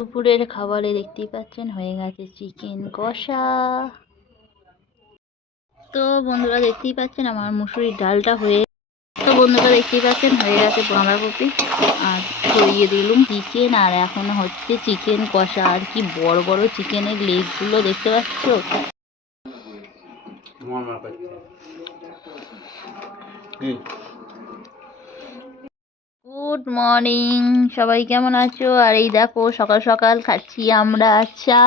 দুপুরের খাবারে দেখতেই পাচ্ছেন হয়ে গেছে চিকেন কষা। তো বন্ধুরা দেখতেই পাচ্ছেন আমার মুসুরির ডালটা হয়ে গেছে বাঁধাকপি আর ছড়িয়ে দিলুম চিকেন, আর এখন হচ্ছে চিকেন কষা। আর কি বড় বড় চিকেনের লেগগুলো দেখতে পাচ্ছ। গুড মর্নিং, সবাই কেমন আছো? আর এই দেখো সকাল সকাল খাচ্ছি আমরা চা।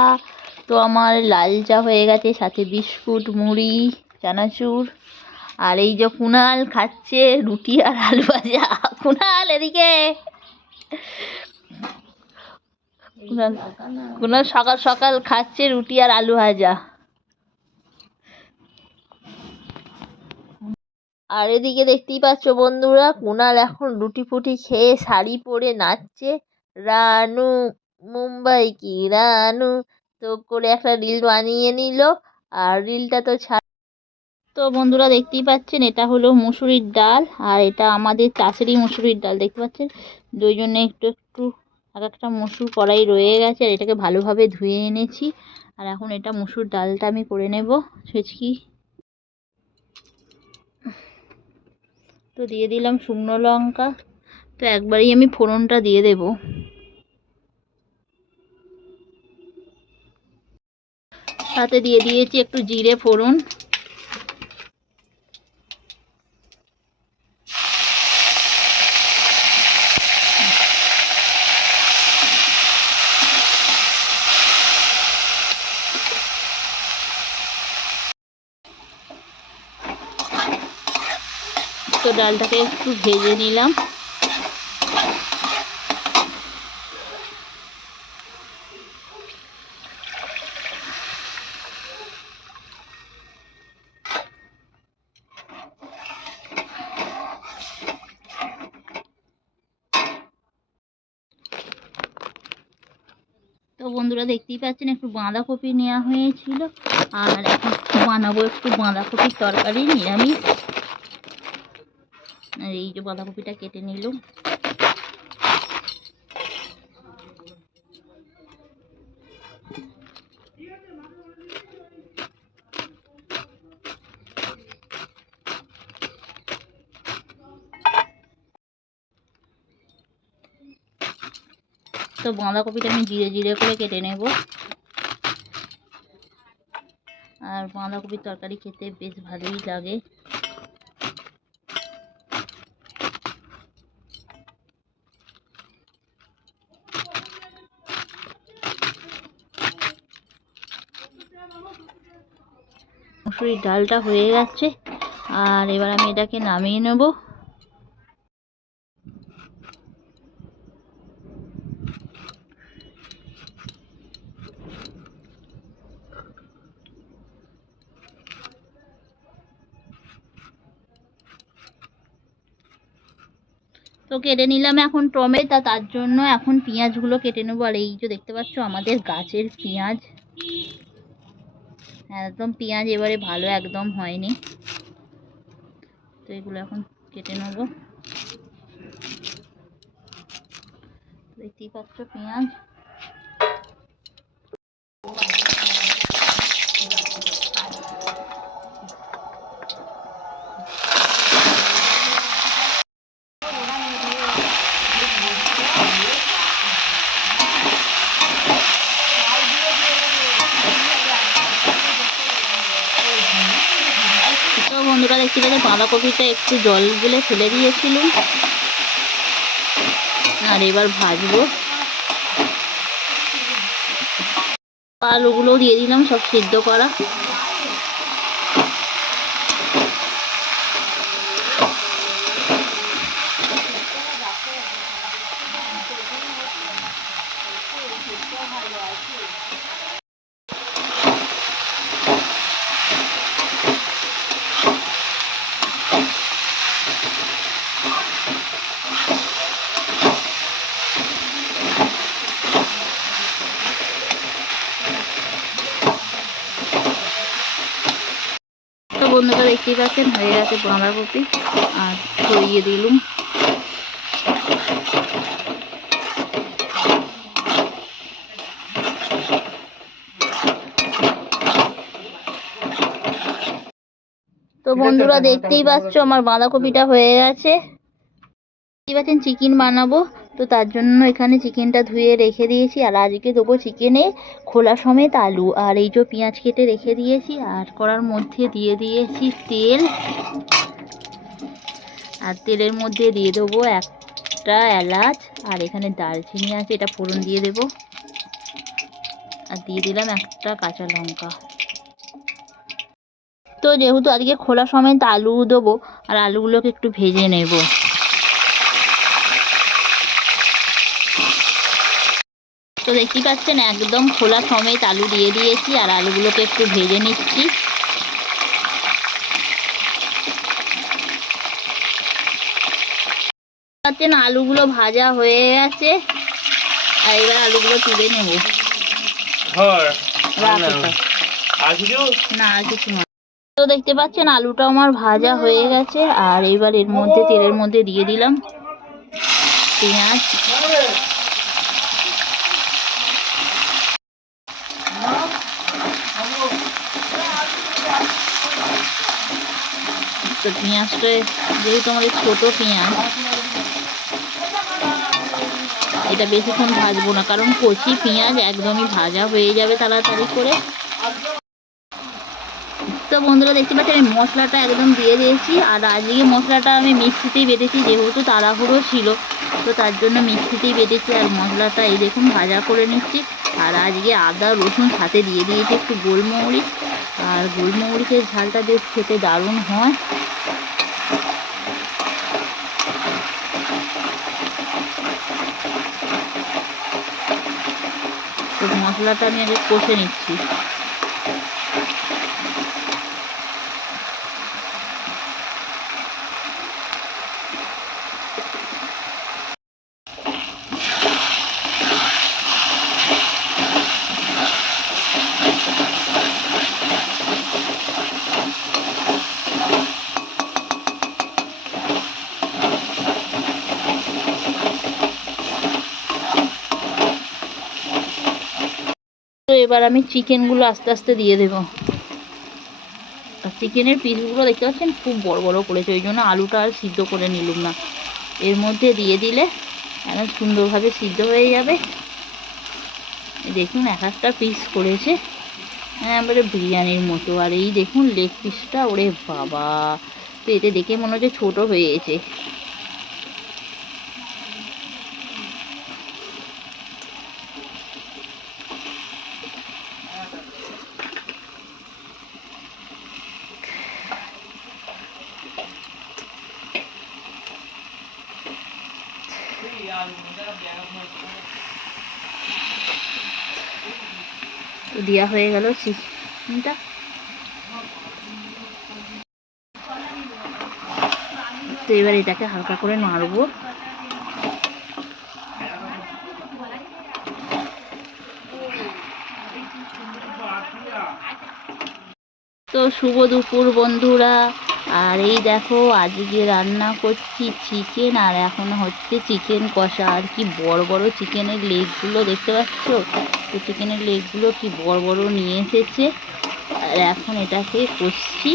তো আমার লাল চা হয়ে গেছে, সাথে বিস্কুট, মুড়ি, চানাচুর। আর এই যে কুনাল খাচ্ছে রুটি আর আলু ভাজা। কুনাল এদিকে। কুনাল সকাল সকাল খাচ্ছে রুটি আর আলু ভাজা। আর এদিকে দেখতেই পাচ্ছ বন্ধুরা, কুনাল এখন রুটি ফুটি খেয়ে শাড়ি পরে নাচছে। রানু মুম্বাই কি রানু তো করে একটা রিল বানিয়ে নিল। আর রিলটা তো তো বন্ধুরা দেখতেই পাচ্ছেন এটা হলো মুসুরির ডাল, আর এটা আমাদের চাষেরই মুসুরির ডাল দেখতে পাচ্ছেন। দুই জন্য একটু একটু এক একটা মসুর কড়াই রয়ে গেছে, আর এটাকে ভালোভাবে ধুয়ে এনেছি। আর এখন এটা মুসুর ডালটা আমি করে নেব ছেচকি। তো দিয়ে দিলাম শুকনো লঙ্কা। তো একবারেই আমি ফোড়নটা দিয়ে দেব। সাথে দিয়ে দিয়েছি একটু জিরে ফোড়ন। তো ডালটাকে একটু ভেজে নিলাম। তো বন্ধুরা দেখতেই পাচ্ছেন একটু বাঁধাকপি নেওয়া হয়েছিল, আর এখন বানাবো একটু বাঁধাকপির তরকারি নিরামিষ। আর এই যে বাঁধাকপিটা কেটে নিলাম। তো বাঁধাকপিটা আমি জিরে জিরে করে কেটে নেব। আর বাঁধাকপির তরকারি খেতে বেশ ভালোই লাগে। মুসুরির ডালটা হয়ে গেছে, আর এবার আমি এটাকে নামিয়ে নেব। তো কেটে নিলাম এখন টমেটো, তার জন্য এখন পেঁয়াজগুলো কেটে নেবো। আর এই যে দেখতে পাচ্ছ আমাদের গাছের পেঁয়াজ, একদম পেঁয়াজ এবারে ভালো একদম হয়নি। তো এগুলো এখন কেটে নেবো। দেখতেই পাচ্ছ পেঁয়াজ। তো বন্ধুরা দেখতে পাচ্ছেন বাঁধাকপিটা একটু জল গুলে ফেলে দিয়েছিলাম, আর এবার ভাজবো। আলুগুলো দিয়ে দিলাম সব সিদ্ধ করা। তো বন্ধুরা দেখতেই পাচ্ছেন হয়ে গেছে বাঁধাকপি, আর ছড়িয়ে দিলুম। তো বন্ধুরা দেখতেই পাচ্ছ আমার বাঁধাকপিটা হয়ে গেছে। দেখতেই পাচ্ছেন চিকেন বানাবো, তো তার জন্য এখানে চিকেনটা ধুয়ে রেখে দিয়েছি। আর আজকে দেবো চিকেনে খোলা সমেত আলু, আর এই যে পেঁয়াজ কেটে রেখে দিয়েছি। আর কড়ার মধ্যে দিয়ে দিয়েছি তেল, আর তেলের মধ্যে দিয়ে দেবো একটা এলাচ, আর এখানে দারচিনি আছে, এটা ফোড়ন দিয়ে দেবো। আর দিয়ে দিলাম একটা কাঁচা লঙ্কা। তো যেহেতু আজকে খোলা সমেত আলু দেবো, আর আলুগুলোকে একটু ভেজে নেব। তো দেখতেই পাচ্ছেন একদম খোলা সমেত আলু দিয়ে দিয়েছি, আর আলুগুলোকে একটু ভেজে নিচ্ছি। পাচ্ছেন আলুগুলো ভাজা হয়ে গেছে, আর এবার আলুগুলো তুলে নেব। না আর কিছু না। তো দেখতে পাচ্ছেন আলুটা আমার ভাজা হয়ে গেছে, আর এবার এর মধ্যে তেলের মধ্যে দিয়ে দিলাম পেঁয়াজ, তো পেঁয়াজটা যেহেতু আমাদের ছোট পেঁয়াজ, এটা বেশিক্ষণ ভাজবো না, কারণ কচি পেঁয়াজ একদমই ভাজা হয়ে যাবে তাড়াতাড়ি করে। তো বন্ধুরা দেখতে পাচ্ছি আমি মশলাটা একদম দিয়ে দিয়েছি, আর আজকে মশলাটা আমি মিক্সিতেই বেটেছি, যেহেতু তাড়াহুড়ো ছিল তো তার জন্য মিক্সিতেই বেটেছি। আর মশলাটা এই দেখুন ভাজা করে নিচ্ছি। আর আজকে আদা রসুন সাথে দিয়ে দিয়েছি একটু গোলমরিচ, আর গোলমরিচের ঝালটা বেশ খেতে দারুণ হয়। তো মশলাটা আমি আগে কষে নিচ্ছি। তো এবার আমি চিকেনগুলো আস্তে আস্তে দিয়ে দেবো। চিকেনের পিসগুলো দেখতে পাচ্ছেন খুব বড় বড় করেছে, ওই জন্য আলুটা আর সিদ্ধ করে নিলাম না। এর মধ্যে দিয়ে দিলে একদম সুন্দরভাবে সিদ্ধ হয়ে যাবে। দেখুন এক একটা পিস করেছে এবারে বিরিয়ানির মতো। আর এই দেখুন লেগ পিসটা, ওরে বাবা, তো এতে দেখে মনে হচ্ছে ছোটো হয়েছে। তো দেওয়া হয়ে গেল চিকেনটা। তো এবার এটাকে হালকা করে নাড়বো। তো শুভ দুপুর বন্ধুরা, আর এই দেখো আজকে রান্না করছি চিকেন, আর এখন হচ্ছে চিকেন কষা। আর কি বড় বড় চিকেনের লেগগুলো দেখতে পাচ্ছ, তো চিকেনের লেগগুলো কি বড় বড় নিয়ে এসেছে, আর এখন এটাকে কষছি।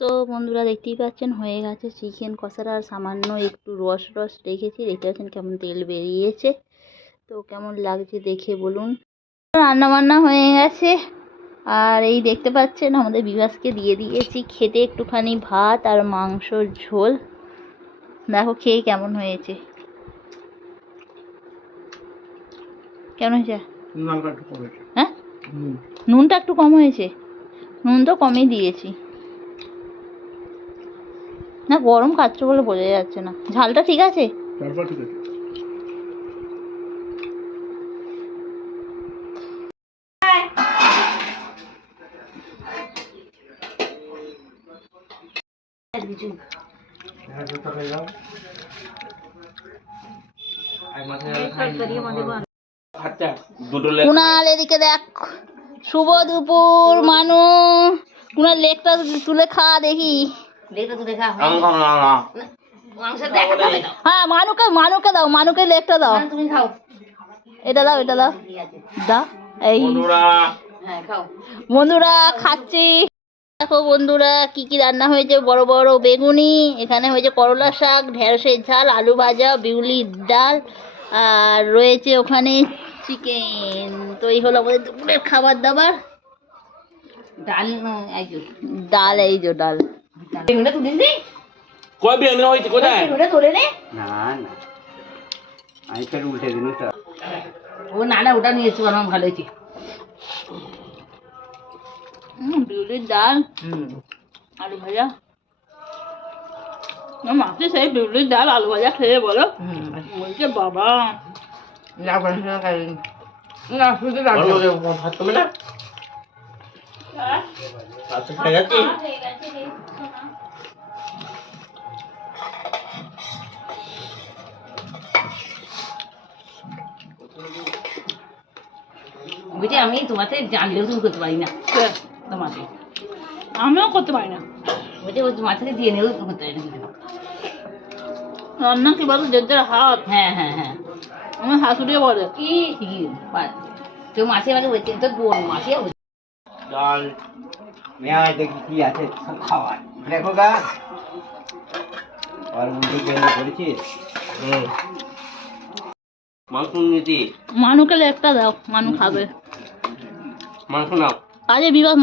তো বন্ধুরা দেখতেই পাচ্ছেন হয়ে গেছে চিকেন কষাটা, আর সামান্য একটু রস রেখেছি, দেখতে পাচ্ছেন কেমন তেল বেরিয়েছে। তো কেমন লাগছে দেখে বলুন। রান্না বান্না হয়ে গেছে, আর এই দেখতে পাচ্ছেন আমাদের বিভাসকে দিয়ে দিয়েছি খেতে একটুখানি ভাত আর মাংসর ঝোল। দেখো খেয়ে কেমন হয়েছে, কেমন হয়েছে? হ্যাঁ নুনটা একটু কম হয়েছে, নুন তো কমই দিয়েছি। না গরম খাচ্ছ বলে বোঝা যাচ্ছে না, ঝালটা ঠিক আছে। কুনাল এদিকে দেখ, শুভ দুপুর মানু, কুনাল লেগটা তুলে খা দেখি। হ্যাঁ মানুকে দাও, মানুকে লেগটা দাও। তুমি খাও, এটা দাও, এটা দাও, দাও। এই বন্ধুরা খাচ্ছি। দেখো বন্ধুরা কি কি রান্না হয়েছে। বড় বড় বেগুনি, এখানে হয়েছে করলা শাক, ঢেঁড়সের ঝাল, আলু ভাজা, বিউলির ডাল, আর রয়েছে ওখানে চিকেন। তো এই হলো আমাদের দুপুরের খাবার দাবার। ডাল ডাল, এই যে ডাল। বেগুনটা তুলে নে। কই বেগুন হইছে কোথায়? বেগুনটা তুলে নে। না না, আমি ফের উল্টে দিন তো। ও না না, ওটা নিয়েছি, আমার ভালো হয়েছে। বিউলির ডাল, আলু ভাজা। মাকে সেই বিউলির ডাল আলু ভাজা খেয়ে বলো, বলছে বাবা ভাত খাবে না? ভাত খেয়ে যাচ্ছি। বুঝি আমি তোমাকে জানলেও তুমি করতে পারি না। তোমাকে আমিও করতে পারি না। বুঝি ওই তোমার থেকে দিয়ে নেও করতে পারি না। রান্না কি বলো, যে যার হাত। হ্যাঁ হ্যাঁ হ্যাঁ, আমার শাশুড়িও বলে কি কেউ মাসে মাঝে বলছে তো বোন মাসে ডাল মেয়াজ দেখি কি আছে সব খাবার দেখো গা। আর উল্টে কেন করেছিস? মাংস নিতে মানুকে একটা দাও, মানু খাবে। মাংস নাও। কাজে বিভাগ